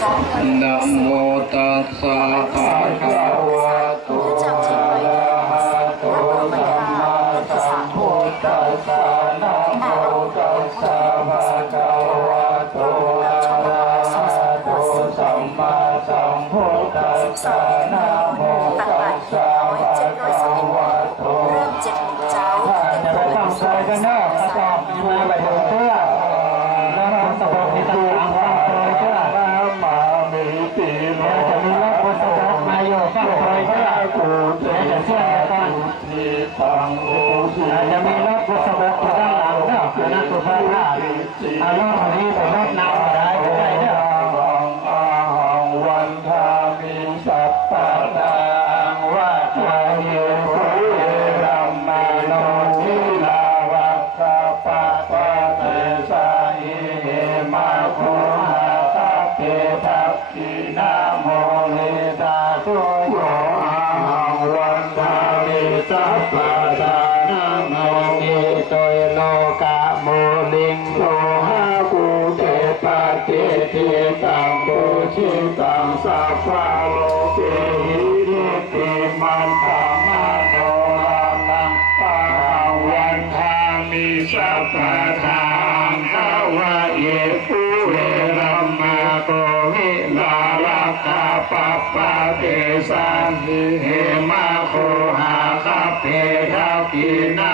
นะโมตัสสะภะคะวะโตอะระหะโตสัมมาสัมพุทธัสสะนะโมตัสสะภะคะวะโตอะระหะโตสัมมาสัมพุทธัสสะนะโมตัสสะภะคะวะโตจะไปตั้งใจกันนะพระเจ้าอยู่ไปบนเสื้อแล้วพระสงฆ์ที่ตั้งหลังตั้งใจเสื้อมามีปีแล้วจะมีรับพระสงฆ์มาอยู่ตั้งใจเสื้อกูจะเสื้อกันที่ตั้งโอชีจะมีรับพระสงฆ์ที่ตั้งหลังเนาะนั่นคือพระธาตุอารมณ์นี้เป็นรถนำอะไรก็ได้เนาะวันทามิสัพพะตังวัฏฏะเยปุเรรัมมาโนทิลาวัคคปะปะเตสะอิเอมาโคหะสัพเพทัพพินาโมนิตาสุโยอาหังวันทามิสัพพะทานังโมอิโตโลกะโมลิงโลหะกุเตปะเตติตังโพชิตังสัพพะโลเกหิติมันธรรมโนรานังปะวันทามิสัพพะทางขาวะเยปุเรรัมมาโกวิลาลักขปะปะเตสันติเหมาโคหาคเพทักขินา